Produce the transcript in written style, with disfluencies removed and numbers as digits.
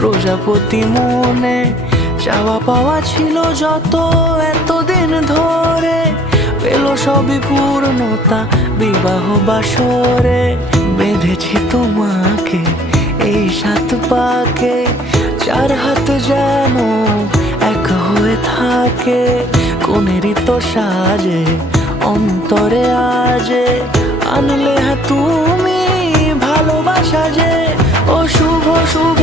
প্রজাপতি মনে চাওয়া পাওয়া ছিল যত এতদিন ধরে, পেল সবই পূর্ণতা বিবাহ বাসরে। বেঁধেছি তোমাকে এই 7 পাকে, 4 হাত যেন এক হয়ে থাকে। কোনেরই তো সাজে অন্তরে আজে আনলে তুমি ভালোবাসা যে। ও শুভ শুভ